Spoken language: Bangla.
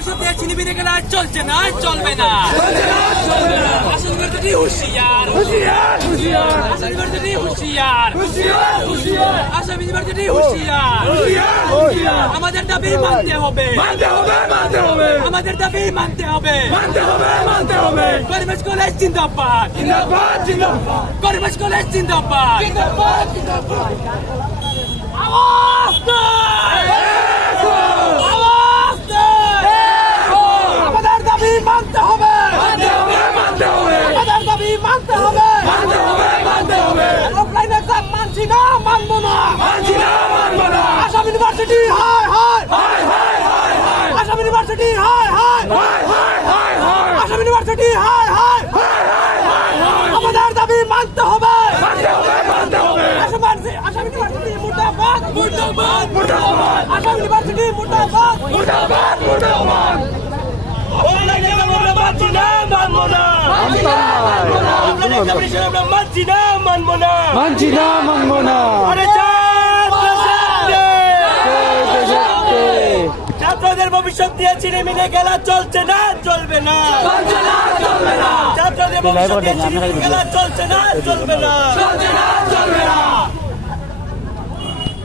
ভবিষ্যৎ দিয়ে ছিনিমিনি খেলা চলছে না, চলবে না। আসল বিরোধী হুঁশিয়ার, আসল বিরোধী হুঁশিয়ার, আসল বিরোধী হুঁশিয়ার। আমাদের দাবি মানতে হবে, আমাদের দাবি মানতে হবে। গরিবেশ কলেজ জিন্দাবাদ, গরিবেশ কলেজ জিন্দাবাদ। আওয়াজ দেয়, আওয়াজ দেয়। আমাদের দাবি মানতে হবে, আমাদের দাবি মানতে হবে। অফলাইন এক্সাম মানছি না, মানবো না। আসাম ইউনিভার্সিটি হায় হায়, আসাম ইউনিভার্সিটি হায় হায়, আসাম ইউনিভার্সিটি হায় হায়। আমাদের দাবি মানতে হবে, আসাম ইউনিভার্সিটি মুর্দাবাদ, মুর্দাবাদ, মুর্দাবাদ। আসাম ইউনিভার্সিটি মুর্দাবাদ, মুর্দাবাদ, মুর্দাবাদ। অনলাইন এক্সাম আমরা মানছি না, মানবো না। অনলাইন এক্সামিনেশন আমরা মানছি না, মানবো না। আরে ছাত্রদের ভবিষ্যৎ দিয়ে ছিনিমিনি খেলা চলছে না, চলবে না। ছাত্রদের ভবিষ্যৎ দিয়ে ছিনিমিনি খেলা চলছে না, চলবে না।